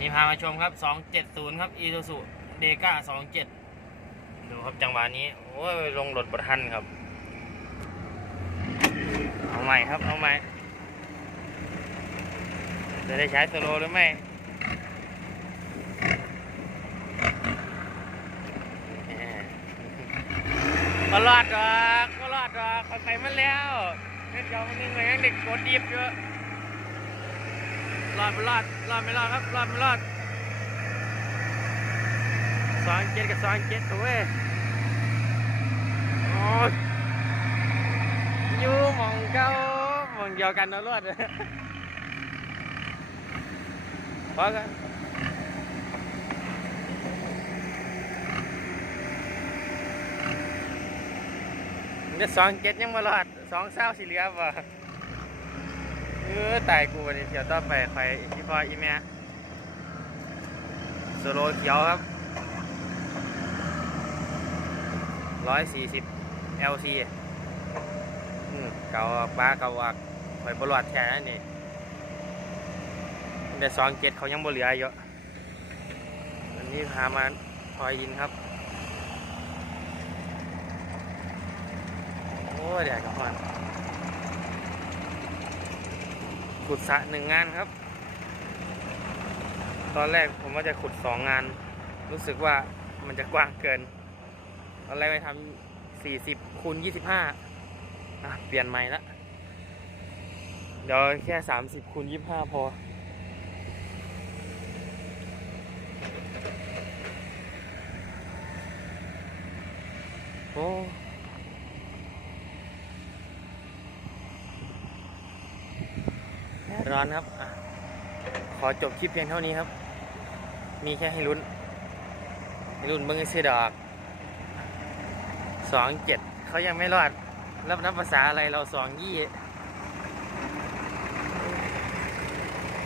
นี่พามาชมครับ 270 ครับอีซูซูเดก้า27 ดูครับจังหวะนี้ โอ้ย ลงรถบทันครับ เอาใหม่ครับ เอาใหม่ จะได้ใช้สโลหรือไม่ก็รอดดอกก็รอดดอกเอาไปมันแล้วเล่นยอมนึงเลยเด็กกดดิบอยู่ รอดไม่รอดรอดไม่รอดครับรอดไม่รอดสองเจ็ดกับสองเจ็ดตัวเว้ยโอ้ยยูมองเก้ามองเดียวกันนะรอดพอกันเนี่ยวสองเจ็ดยังมารอดสองเศร้าสิเหลือบ่ เออตายกูวันนี้เที่ยวต่อไปใครอีพ่ออีแม่โซโลเขียวครับร้อยสี่สิบ LC อืมเก่าออกปลาเก่าออกไปบรอดแค่นั้นนี่เดี๋ยวสองเกตเขายังบเหลือเยอะอันนี้พามาพอยดินครับ โอ้แดดกับมัน ขุดสระหนึ่งงานครับ ตอนแรกผมว่าจะขุดสองงาน รู้สึกว่ามันจะกว้างเกิน ตอนแรกไปทำสี่สิบคูณยี่สิบห้าอะเปลี่ยนใหม่ละเดี๋ยวแค่สามสิบคูณยี่สิบห้าพอโอ้ ร้อนครับอขอจบคลิปเพียงเท่านี้ครับ มีแค่ให้ลุ้น ให้ลุ้นเบิ้งซื้อดอกสองเจ็ดเขายังไม่รอดรับนับภาษาอะไรเราสองยี่